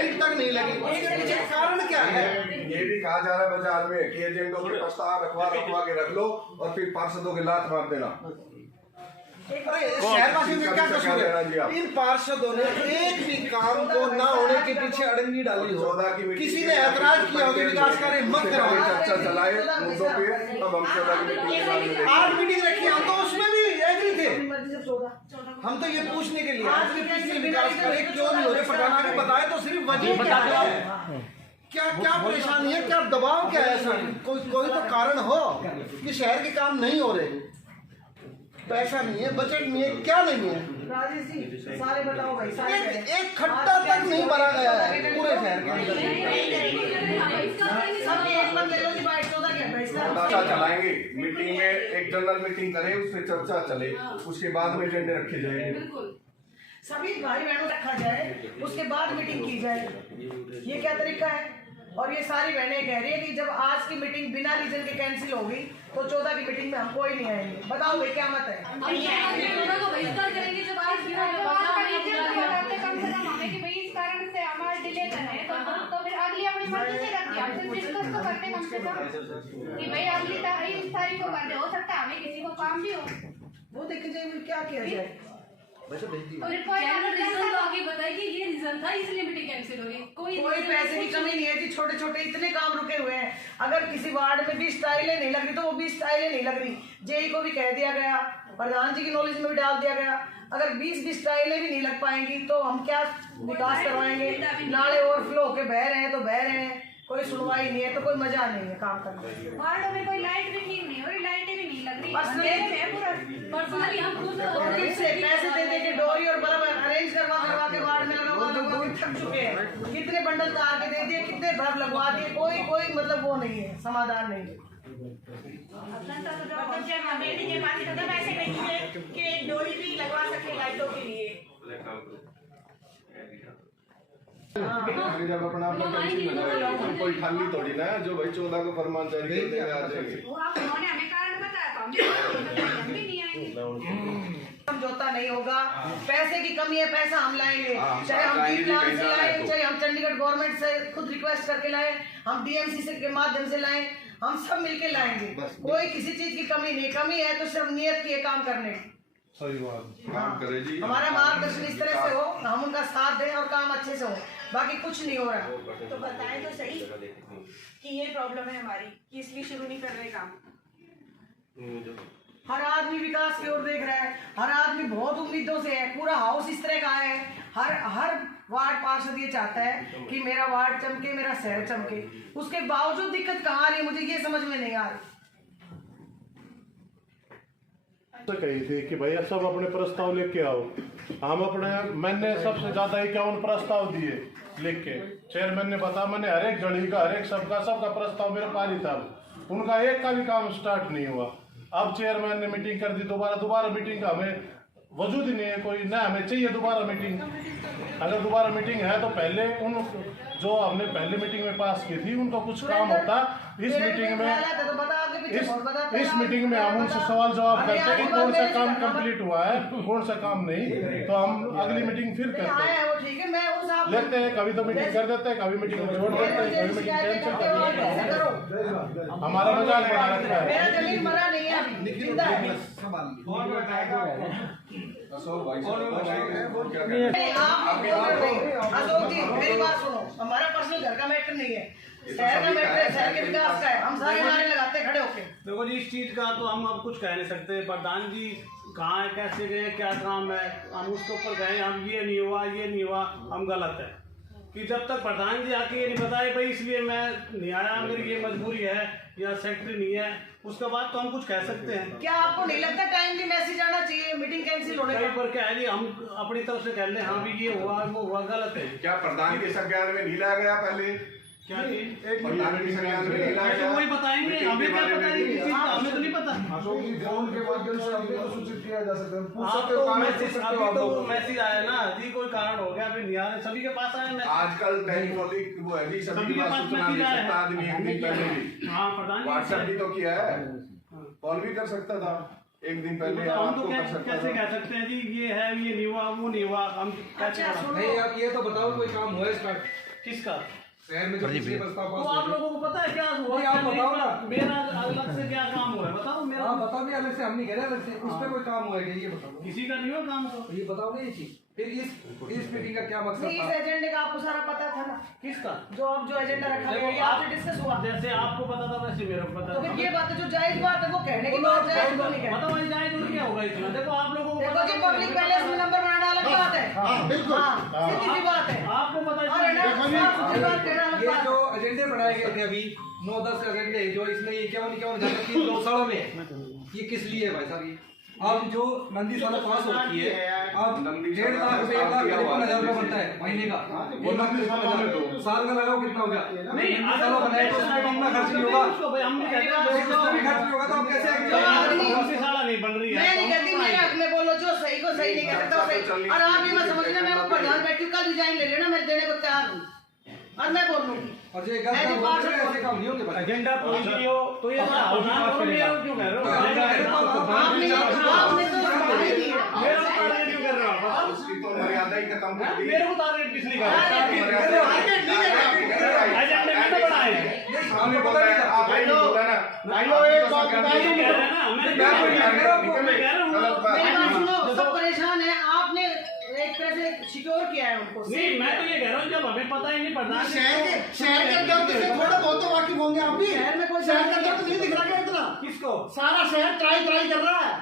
ईंट तक नहीं लगी, उसके पीछे कारण क्या है? ये भी कहा जा रहा है बाजार में कि एजेंटों के प्रस्ताव रखवा के रख लो और फिर पार्षदों के लात मार देना। अरे शहरवासियों में क्या कसूर है? इन पार्षदों ने एक भी काम को ना होने के पीछे अड़ंगी डाली हो, किसी ने ऐतराज किया हो कि विकास कार्य मत कराओ, चर्चा चलाए मुद्दों पे, तब हम 14 की मीटिंग 8 मीटिंग रखी, हम तो उसमें भी एग्री थे। हम तो ये पूछने के लिए आज भी पिछले विकास कार्य क्यों नहीं हो रहे, प्रधान आगे बताए तो सिर्फ वजह क्या है, क्या परेशानी है, क्या दबाव क्या है? ऐसा कोई तो कारण हो कि शहर के काम नहीं हो रहे, पैसा नहीं है, बजट नहीं है, क्या नहीं है? राजेश जी सारे बताओ भाई, सारे एक खट्टा तक नहीं भरा गया है पूरे शहर के अंदर। चर्चा चलाएंगे मीटिंग में, एक जनरल मीटिंग करें, उसमें चर्चा चले, उसके बाद में एजेंडे रखे जाएंगे, सभी भाई बहनों रखा जाए, उसके बाद मीटिंग की जाए। ये क्या तरीका है? और ये सारी बहनें कह रही है कि जब आज की मीटिंग बिना रीजन के कैंसिल होगी तो 14 की मीटिंग में हम कोई नहीं आएंगे। बताओ भाई क्या मत है? वो देखे जाए क्या किया जाए। कोई पैसे की कमी नहीं है जी, छोटे छोटे इतने काम रुके हुए हैं। अगर किसी वार्ड में 20 टाइलें नहीं लग रही तो वो 20 टाइलें नहीं लग रही, जेई को भी कह दिया गया, प्रधान जी की नॉलेज में भी डाल दिया गया। अगर 20 टाइलें भी नहीं लग पाएंगी तो हम क्या विकास करवाएंगे? नाले ओवरफ्लो होके बह रहे हैं तो बह रहे हैं, कोई सुनवाई नहीं है तो कोई मजा नहीं है काम करने। वार्डों में कोई लाइट भी ठीक नहीं हो रही, लाइटें भी नहीं लग रही। पर्सनली हम खुद पैसे दे के डोरी और बल्ब अरेंज करवा के वार्ड में लगवा थक चुके हैं। कितने बंडल तार के दे दिए, कितने बल्ब लगवा दिए, कोई मतलब वो नहीं है, समाधान नहीं है। ऐसे नहीं है कि एक डोरी भी लगवा सके लाइटों के लिए। जब अपना कोई खाली थोड़ी ना है जो भाई 14 को फरमान जारी करने में आ जाएंगे। हमें कारण बताया तो हम भी नहीं आएंगे। समझौता नहीं होगा, पैसे की कमी है, पैसा हम लाएंगे, चाहे हम डी प्लान से लाएं, चाहे हम चंडीगढ़ गवर्नमेंट से खुद रिक्वेस्ट करके लाएं, हम डीएमसी से के माध्यम से लाएं, हम सब मिलके लाएंगे। कोई किसी चीज की कमी नहीं, कमी है तो सिर्फ नियत की है काम करने की। सही बात, काम करे जी। हमारा मार्गदर्शन इस तरह से हो, हम उनका साथ दें और काम अच्छे से हो, बाकी कुछ नहीं हो रहा। तो बताएं तो सही कि ये प्रॉब्लम है हमारी कि इसलिए शुरू नहीं कर रहे काम। हर आदमी विकास की ओर देख रहा है, हर आदमी बहुत उम्मीदों से है, पूरा हाउस इस तरह का है। हर वार्ड पार्षद ये चाहता है कि मेरा वार्ड चमके, मेरा शहर चमके, उसके बावजूद दिक्कत कहाँ आ रही है मुझे ये समझ में नहीं आ रही। तो कही थी कि भैया सब अपने प्रस्ताव लेके आओ, हम मैंने सबसे ज्यादा 51 प्रस्ताव दिए लिख के, चेयरमैन ने बताया, मैंने हर एक जड़ी का हर एक सबका प्रस्ताव मेरे पास ही था, उनका एक का भी काम स्टार्ट नहीं हुआ। अब चेयरमैन ने मीटिंग कर दी, दोबारा मीटिंग का हमें वजूद ही नहीं है कोई, ना हमें चाहिए दोबारा मीटिंग। अगर दोबारा मीटिंग है तो पहले उन जो हमने पहले मीटिंग में पास की थी उनको कुछ काम होता, इस मीटिंग में हम उनसे सवाल जवाब करते कि कौन सा काम कंप्लीट हुआ है, कौन सा काम नहीं, तो हम अगली मीटिंग फिर करते हैं, लेते हैं, कभी तो मीटिंग कर देते हैं, कभी मीटिंग छोड़ देते हैं, कभी मीटिंग कैंसिल कर देते हैं। हमारा मजाक बना रखा है। मेरी बात सुनो, हमारा पर्सनल घर का मैटर नहीं है, शहर का मैटर है, शहर के विकास का है, हम सारे नारे लगाते खड़े होके। देखो जी, इस चीज का तो हम अब कुछ कह नहीं सकते, प्रधान जी कहाँ है, कैसे गए, क्या काम है, हम उसके ऊपर गए, हम ये नहीं हुआ, हम गलत है कि जब तक प्रधान जी आके ये नहीं बताए भाई इसलिए मैं नहीं आया, मेरी ये मजबूरी है या सेक्रेटरी नहीं है, उसके बाद तो हम कुछ कह सकते हैं। क्या आपको नहीं लगता टाइमली मैसेज आना चाहिए मीटिंग कैंसिल होने का? पर क्या है जी, हम अपनी तरफ से कह लें हाँ भी ये हुआ वो हुआ, गलत है। क्या प्रधान के संज्ञान में नहीं लाया गया पहले? क्या प्रधान के संज्ञान में नहीं लाया गया? वही बताएंगे, हमें क्या बताएंगे, हमें तो नहीं पता। फोन के माध्यम से अभी तो सूचित किया जा सकता है, अभी तो मैसेज आया ना जी, कोई कारण हो गया, अभी नहीं आ रहे, सभी के पास आया मैसेज। आजकल टेक्नोलॉजी वो है जी, सभी के पास सूचना दे सकता आदमी, एक दिन पहले भी। हाँ, प्रधान व्हाट्सएप भी तो किया है, कॉल भी कर सकता था एक दिन पहले, हम तो कैसे कह सकते हैं जी ये है, ये नहीं हुआ, वो नहीं हुआ, हम नहीं। आप ये तो बताओ कोई काम हुआ स्टार्ट? किसका? शहर में जो पिछले प्रस्ताव तो पास आप हुए थे। लोगों को पता है क्या हुआ? नहीं, आप बताओ ना। मेरा अलग से क्या काम हुआ है बताओ मेरा। हाँ बताओ भी अलग से, हम नहीं कह रहे अलग से, उस पर कोई काम हुआ है क्या, ये बताओ। किसी का नहीं हुआ काम हुआ। ये बताओ ना ये चीज। फिर इस मीटिंग का क्या मकसद नहीं, इस था? एजेंडे का आपको सारा पता था ना, किसका? जो एजेंडा रखा गया ये आपसे डिस्कस हुआ। जैसे आपको पता था वैसे मेरे को पता तो फिर था। ये बात है जो जायज बात है वो कहने की बात जायज क्यों नहीं कहते? मतलब वही जाए तो क्या होगा इसमें? देखो आप लोगों को देखो जी, पब्लिक पैलेस में नंबर बनाना अलग बात है। हाँ बिल्कुल। हाँ, सीधी सी बात है। आपको पता और है ना, साफ सुथरी बात कहना अलग ये बात जो है। एजेंडे बनाए गए थे अभी 9-10 एजेंडे, जो इसमें ये क्या जाता 3 लोकसभा में, ये किस लिए है भाई साहब? ये अब जो नंदी साला पास होती है, अब 1.5 लाख रुपए 1,55,000 रुपए बनता है महीने का। वो नंदी साला में तो साल का लगाओ कितना हो गया? नहीं साला बनाए तो उसमें अपना खर्च नहीं होगा, हम नहीं कहते उसमें भी खर्च नहीं होगा, तो आप कैसे हमसे साला नहीं बन रही है। मैं नहीं कहती, मेरे हक में बोलो, जो सही को सही नहीं कह सकता वो सही। और आप ये मत समझना मैं वो प्रधान बैठी हूँ, कल रिजाइन ले लेना, मैं देने को तैयार हूँ और मैं बोल लूंगी। और जो गलत काम बोल रहे हैं, ऐसे काम नहीं होंगे भाई। एजेंडा पूरी नहीं हो तो ये क्यों कह रहे हो? आपने तो सफाई दी है। मेरा को टारगेट क्यों कर रहे हो? बताओ। उसकी तो मर्यादा ही खत्म कर दी। मेरे को टारगेट किस लिए कर रहे हो? एजेंडे में तो बनाए हैं। हमें पता नहीं था। आपने बोला ना, ये कह रहे हैं ना, मैं कह रहा हूँ मेरी बात सुनो, सब परेशान है, आपने एक तरह से सिक्योर किया है उनको। नहीं, मैं तो ये कह रहा हूँ जब हमें पता ही नहीं प्रधान शहर के दर्द से थोड़ा बहुत तो वाकिफ होंगे आप भी। शहर में कोई शहर का दर्द नहीं दिख रहा क्या इतना? किसको? सारा शहर ट्राई कर रहा है।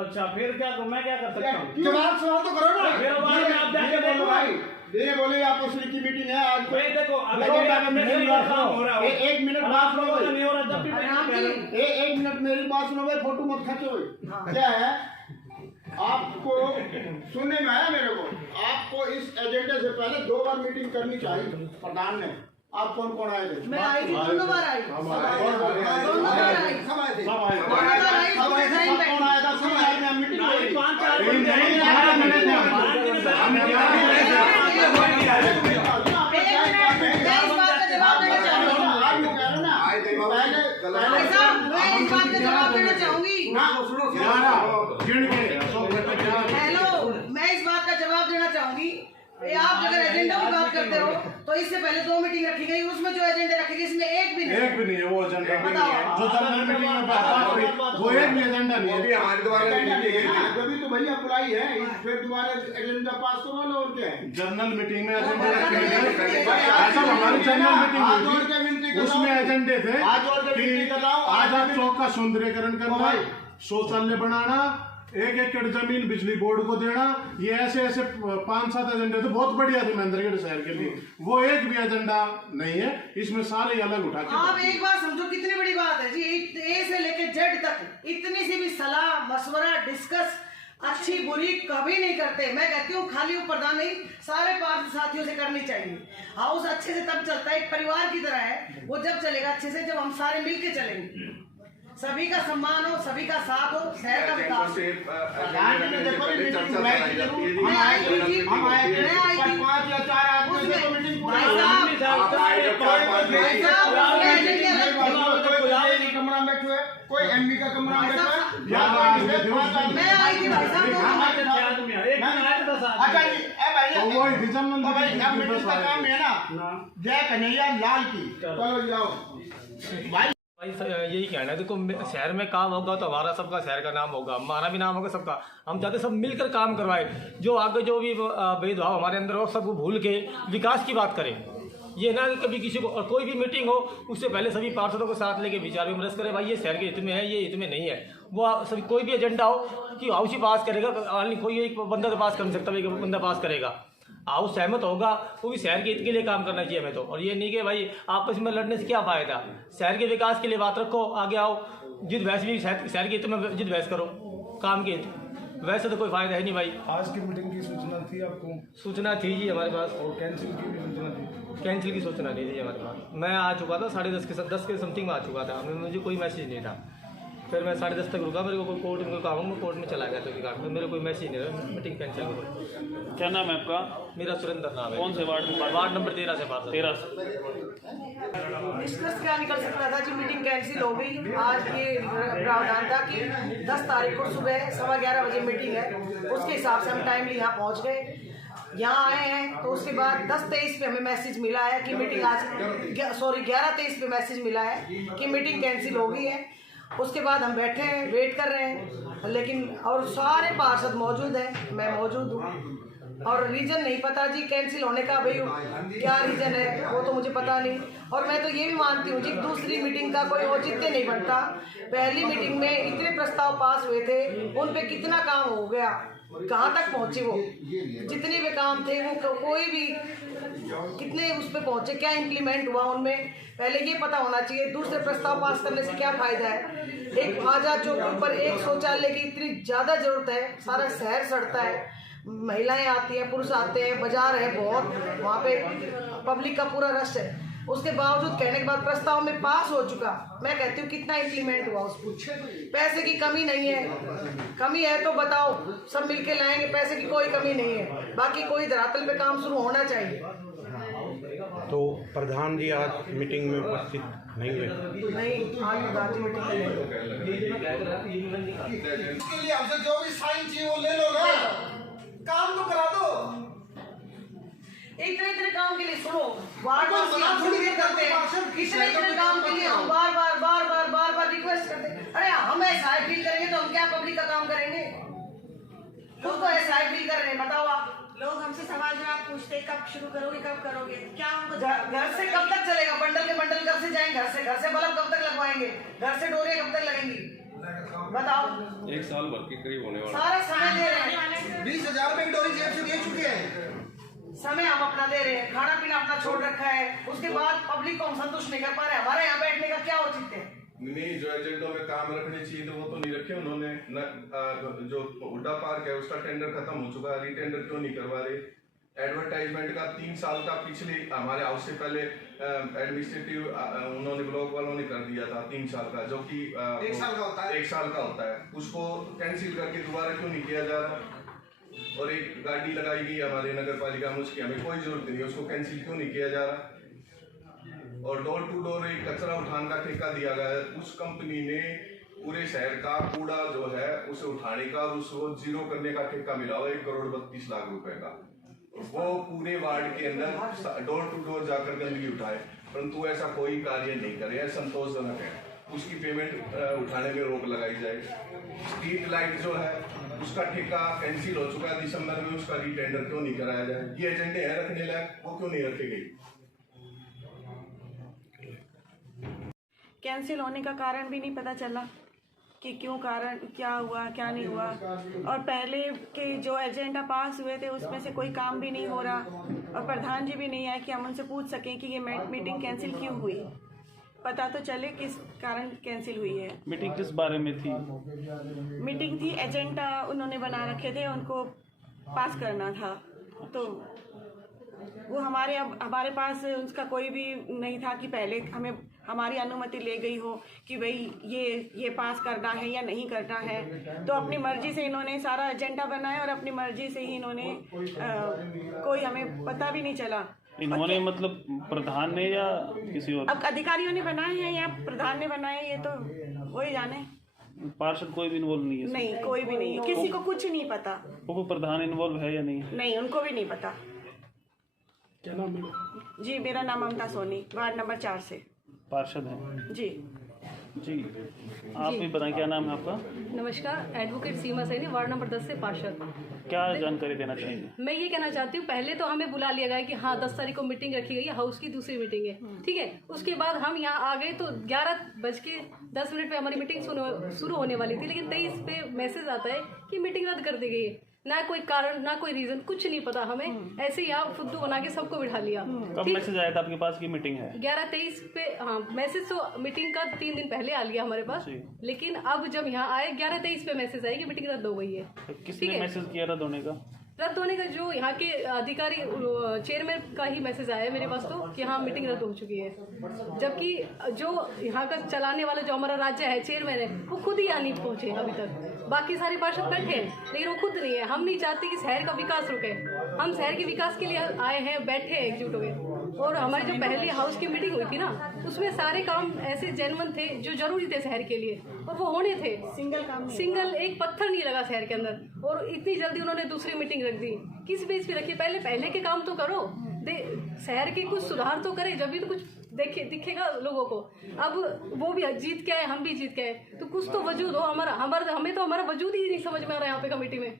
अच्छा फिर क्या मैं क्या कर सकता हूँ? जवाब सवाल तो करो ना। मेरा बारे में आप जाके बोलो भाई। धीरे बोले आप उसकी की मीटिंग है आज। भाई देखो अगर देखो, मेरा मेरी बात काम हो रहा हो, एक मिनट अब बात आप लोगों सुनो का नहीं हो रहा जब भी मैं राम कह रहा हूँ। जी, एक मिनट मेरी बात सुनो भाई, फोटो मत खींचो। क्या है आपको सुनने में आया मेरे को, आपको इस एजेंडे से पहले 2 बार मीटिंग करनी चाहिए प्रधान ने। आप कौन कौन आए थे? मैं आई थी, दोनों बार आई, दोनों बार आई, सब आए थे। दोनों बार आई, सब आए थे, सब कौन आया था? सब आए थे, मीटिंग हुई। 5-4 नहीं, बंदे नहीं, 11 मिनट थे हम। मैं इस बात का जवाब देना चाहूंगी। आप लोग कह रहे हो ना, आए थे बाबू, पहले भाई साहब, मैं इस बात का जवाब देना चाहूंगी। हेलो, मैं इस बात का जवाब देना चाहूंगी। ये आप अगर एजेंडा की बात करते हो तो इससे पहले 2 मीटिंग रखी गई, उसमें जो एजेंडे रखे गए इसमें एक भी नहीं। एक भी नहीं है वो एजेंडा। बताओ। जो जनरल मीटिंग में बात हुई वो एक भी एजेंडा नहीं अभी है। हमारे द्वारा मीटिंग की गई थी। जब तो भैया बुलाई है, फिर दोबारा एजेंडा पास करो लो, और क्या है? जनरल मीटिंग में एजेंडे रखे गए। ऐसा हमारी जनरल मीटिंग आज हुई और क्या विनती थी, कर रहा उसमें हूं? एजेंडे थे आज और क्या विनती कर रहा हूं? आज आप चौक का सौंदर्यीकरण करना, शौचालय बनाना, 1 एकड़ जमीन बिजली बोर्ड को देना, ये ऐसे 5-7 एजेंडे थे, बहुत बढ़िया थे महेंद्रगढ़ शहर के लिए। वो एक भी एजेंडा नहीं है, इसमें सारे अलग उठा के। आप एक बात समझो कितनी बड़ी बात है जी, ए से लेके जेड तक इतनी सी भी सलाह मशवरा डिस्कस अच्छी बुरी कभी नहीं करते। मैं कहती हूँ खाली वो प्रधान नहीं, सारे पार्टी साथियों से करनी चाहिए। हाउस अच्छे से तब चलता है, एक परिवार की तरह है, वो जब चलेगा अच्छे से जब हम सारे मिलके चलेंगे, सभी का सम्मान हो, सभी का साथ हो, शहर का विकास हो। मैं आई थी, हम आए थे, मैं आई थी। 5 या 4 आदमी थे, तो मीटिंग पूरी भाई हो गई। साहब, भाई साहब, उसमें एजेंडे अलग- कमरा में बैठे हुए, कोई एमपी का कमरा में बैठा है, या हाँ, कोई दूसरे 5 आदमी। मैं आई थी भाई साहब, अच्छा जी, ए भाई, तो वो ही जनरल तो भाई, अब मीटिंग मीटिंग का काम है ना, जय कन्हैया लाल की। चलो जाओ भाई। भाई यही कहना है, देखो शहर में काम होगा तो हमारा सबका शहर का नाम होगा, हमारा भी नाम होगा सबका। हम चाहते सब मिलकर काम करवाए, जो आगे जो भी भेदभाव हमारे अंदर हो सबको भूल के विकास की बात करें। ये ना कि कभी किसी को और कोई भी मीटिंग हो उससे पहले सभी पार्षदों को साथ लेके विचार विमर्श करें, भाई ये शहर के हित में है, ये हित में नहीं है। वो सभी कोई भी एजेंडा हो कि हाउस ही पास करेगा, कोई एक बंदा तो पास कर नहीं सकता, एक बंदा पास करेगा। हाउस सहमत होगा, वो भी शहर के हित के लिए काम करना चाहिए हमें तो। और ये नहीं कि भाई आपस में लड़ने से क्या फायदा, शहर के विकास के लिए बात रखो, आगे आओ, जिद बहस भी शहर के हित में जिद बहस करो, काम के हित, वैसे तो कोई फायदा है नहीं भाई। आज की मीटिंग की सूचना थी आपको? सूचना थी जी हमारे पास, और कैंसिल की भी सूचना थी? कैंसिल की सूचना नहीं थी हमारे पास। मैं आ चुका था 10:30 के समथिंग में आ चुका था, मुझे कोई मैसेज नहीं था। फिर मैं 10:30 तक रुका, मेरे को कोई कोर्ट में काम, मैं कोर्ट में चला गया तो रिगार्ड में, मेरे कोई मैसेज नहीं था, मीटिंग कैंसिल हो। क्या नाम है आपका? मेरा सुरेंद्र नाम है। कौन से वार्ड में? वार्ड नंबर 13 से पास। 13। निष्कर्ष क्या निकल सकता था जी, मीटिंग कैंसिल हो गई। आज ये प्रावधान था कि 10 तारीख को सुबह 11:15 बजे मीटिंग है, उसके हिसाब से हम टाइमली यहाँ पहुँच गए। यहाँ आए हैं तो उसके बाद 10-23 पे हमें मैसेज मिला है कि मीटिंग आज 11-23 पे मैसेज मिला है कि मीटिंग कैंसिल हो गई है। उसके बाद हम बैठे हैं, वेट कर रहे हैं, लेकिन और सारे पार्षद मौजूद हैं, मैं मौजूद हूँ, और रीजन नहीं पता जी कैंसिल होने का, भाई क्या रीजन है वो तो मुझे पता नहीं। और मैं तो ये भी मानती हूँ जी दूसरी मीटिंग का कोई औचित्य नहीं बनता। पहली मीटिंग में इतने प्रस्ताव पास हुए थे, उन पे कितना काम हो गया, कहाँ तक पहुँचे वो, जितने भी काम थे वो कोई भी कितने उस पे पहुँचे, क्या इम्प्लीमेंट हुआ उनमें, पहले ये पता होना चाहिए। दूसरे प्रस्ताव पास करने से क्या फायदा है। एक आजाद चौक के ऊपर एक शौचालय की इतनी ज़्यादा जरूरत है, सारा शहर सड़ता है, महिलाएं आती हैं, पुरुष आते हैं, बाजार है बहुत, वहाँ पे पब्लिक का पूरा रश है। उसके बावजूद कहने के बाद प्रस्ताव में पास हो चुका, मैं कहती हूँ कितना इम्प्लीमेंट हुआ उस कुछ। पैसे की कमी नहीं है, कमी है तो बताओ, सब मिलके लाएंगे, पैसे की कोई कमी नहीं है, बाकी कोई धरातल पे काम शुरू होना चाहिए। तो प्रधान जी आज मीटिंग में उपस्थित नहीं हुए? नहीं, आज बात मीटिंग इसके लिए हमसे जो भी साइन चाहिए वो ले लो ना, काम तो करा दो। इतने काम के लिए सुनो, वार्ड करते हैं, इतने काम के लिए हम बार रिक्वेस्ट करते हैं। अरे हम ऐसा फील करेंगे तो हम क्या पब्लिक का काम करेंगे? खुद तो ऐसा फील कर रहे हैं, बताओ आप। लोग हमसे सवाल जवाब पूछते हैं, कब शुरू करोगे, कब करोगे, क्या उनको घर से कब तक चलेगा? बंडल के बंडल कब से जाएंगे? घर से बल्ब कब तक लगवाएंगे? घर से डोरियां कब तक लगेंगी? बताओ। 1 साल भर के करीब होने वाला। सारा समय दे रहे हैं, 20,000 रुपए की डोरी जेब से दे चुके हैं, समय हम अपना दे रहे हैं, खाना पीना अपना छोड़ रखा है, उसके बाद पब्लिक को हम संतुष्ट नहीं कर पा रहे। हमारे यहाँ बैठने का क्या औचित्य है? नहीं, जो एजेंडों में काम रखने चाहिए तो वो तो नहीं रखे उन्होंने। जो हुड्डा पार्क है उसका टेंडर खत्म हो चुका है, रीटेंडर क्यों नहीं करवा रहे? एडवर्टाइजमेंट का 3 साल का पिछले हमारे हाउस से पहले एडमिनिस्ट्रेटिव उन्होंने ब्लॉक वालों ने कर दिया था 3 साल का, जो कि 1 साल का होता है। 1 साल का होता है, उसको कैंसिल करके दोबारा क्यों नहीं किया जा रहा? और एक गाड़ी लगाई गई हमारे नगर पालिका में, उसकी हमें कोई जरूरत नहीं है, उसको कैंसिल क्यों नहीं किया जा रहा? और डोर टू डोर एक कचरा उठाने का ठेका दिया गया है, उस कंपनी ने पूरे शहर का कूड़ा जो है उसे उठाने का और उसको जीरो करने का ठेका मिला हुआ 1,32,00,000 रुपए का। वो पूरे वार्ड के अंदर डोर टू डोर जाकर गंदगी उठाए, परंतु ऐसा कोई कार्य नहीं करे, संतोषजनक है। उसकी पेमेंट उठाने में रोक लगाई जाए। स्ट्रीट लाइट जो है उसका ठेका कैंसिल हो चुका है, दिसंबर में उसका रीटेंडर क्यों नहीं कराया जाए? ये एजेंडे हैं रखने लायक, वो क्यों नहीं रखे गई? कैंसिल होने का कारण भी नहीं पता चला कि क्यों, कारण क्या हुआ क्या नहीं हुआ। और पहले के जो एजेंडा पास हुए थे उसमें से कोई काम भी नहीं हो रहा, और प्रधान जी भी नहीं आए कि हम उनसे पूछ सकें कि ये मीटिंग कैंसिल क्यों हुई, पता तो चले किस कारण कैंसिल हुई है। मीटिंग किस बारे में थी? मीटिंग थी, एजेंडा उन्होंने बना रखे थे, उनको पास करना था, तो वो हमारे पास उसका कोई भी नहीं था कि पहले हमें हमारी अनुमति ले गई हो कि भाई ये पास करना है या नहीं करना है। तो अपनी मर्जी से इन्होंने सारा एजेंडा बनाया और अपनी मर्जी से ही इन्होंने कोई हमें पता भी नहीं चला। इन्होंने मतलब प्रधान ने या किसी और? अब अधिकारियों ने बनाए हैं या प्रधान ने बनाए, ये तो वही जाने। पार्षद कोई भी इन्वॉल्व नहीं है? नहीं, कोई भी नहीं, किसी को कुछ नहीं पता। वो प्रधान इन्वॉल्व है या नहीं? नहीं, उनको भी नहीं पता। क्या नाम है? जी, मेरा नाम ममता सोनी, वार्ड नंबर 4 से पार्षद है। जी जी, आप भी बताएं क्या नाम है आपका? नमस्कार, एडवोकेट सीमा सैनी, वार्ड नंबर 10 से पार्षद। क्या जानकारी देना चाहेंगे? मैं ये कहना चाहती हूँ, पहले तो हमें बुला लिया गया कि हाँ 10 तारीख को मीटिंग रखी गई है, हाउस की दूसरी मीटिंग है, ठीक है। उसके बाद हम यहाँ आ गए तो 11:10 पे हमारी मीटिंग शुरू होने वाली थी, लेकिन 23 पे मैसेज आता है कि मीटिंग रद्द कर दी गई है। ना कोई कारण, ना कोई रीजन, कुछ नहीं पता हमें, ऐसे ही यहाँ फुद्दू बना के सबको बिठा लिया। कब मैसेज आया था आपके पास की मीटिंग है? 11:23 पे। हाँ, मैसेज तो मीटिंग का 3 दिन पहले आ लिया हमारे पास, लेकिन अब जब यहाँ आए 11:23 पे मैसेज आया कि मीटिंग रद्द हो गई है। किसने मैसेज किया रद्द होने का? रद्द होने का जो यहाँ के अधिकारी चेयरमैन का ही मैसेज आया है मेरे पास तो कि हाँ मीटिंग रद्द हो चुकी है, जबकि जो यहाँ का चलाने वाला जो हमारा राज्य है, चेयरमैन है, वो खुद ही यहाँ नहीं पहुँचे अभी तक। बाकी सारे पार्षद बैठे हैं लेकिन वो खुद नहीं है। हम नहीं चाहते कि शहर का विकास रुके, हम शहर के विकास के लिए आए हैं, बैठे हैं एकजुट हुए, और हमारी जो पहली हाउस की मीटिंग हुई थी ना, उसमें सारे काम ऐसे जेन्युइन थे जो जरूरी थे शहर के लिए, और वो होने थे। सिंगल एक पत्थर नहीं लगा शहर के अंदर, और इतनी जल्दी उन्होंने दूसरी मीटिंग रख दी। किस बेस पे रखी? पहले के काम तो करो, शहर के कुछ सुधार तो करे, जब भी तो कुछ दिखेगा लोगों को। अब वो भी जीत के आए, हम भी जीत के आए, तो कुछ तो वजूद हो हमें तो हमारा वजूद ही नहीं समझ में आ रहा है यहाँ पे कमेटी में।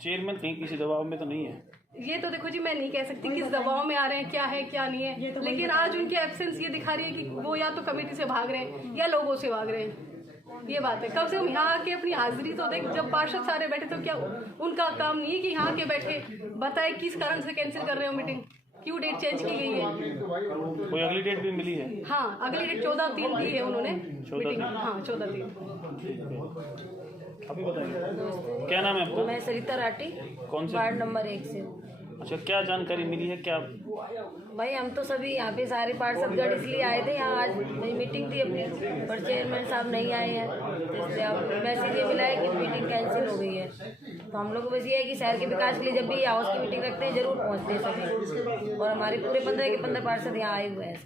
चेयरमैन कहीं किसी दबाव में तो नहीं है? ये तो देखो जी, मैं नहीं कह सकती किस दबाव में आ रहे हैं, क्या है क्या नहीं है, लेकिन आज उनकी एब्सेंस ये दिखा रही है कि वो या तो कमेटी से भाग रहे हैं या लोगों से भाग रहे हैं। ये बात है। कम से कम यहाँ आके अपनी हाजिरी तो देख, जब पार्षद सारे बैठे तो क्या उनका काम नहीं है कि यहाँ के बैठे बताए किस कारण से कैंसिल कर रहे हो मीटिंग, क्यों डेट चेंज की गई है? कोई अगली डेट भी मिली है? हाँ, अगली डेट 14/3 दी है उन्होंने मीटिंग। हाँ, 14/3। अभी बताइए, क्या नाम है आपका? मैं सरिता राठी, कौन से वार्ड नंबर 1 से। अच्छा, क्या जानकारी मिली है? क्या भाई हम तो सभी यहाँ पे सारे पार्षदगण इसलिए आए थे यहाँ, आज भाई मीटिंग थी अपनी, पर चेयरमैन साहब नहीं आए हैं, इसलिए अब मैसेज ये मिला है कि मीटिंग कैंसिल हो गई है। तो हम लोग को बस ये है कि शहर के विकास के लिए जब भी हाउस की मीटिंग रखते हैं जरूर पहुँचते हैं सभी, और हमारे पूरे 15 के 15 पार्षद यहाँ आए हुए हैं।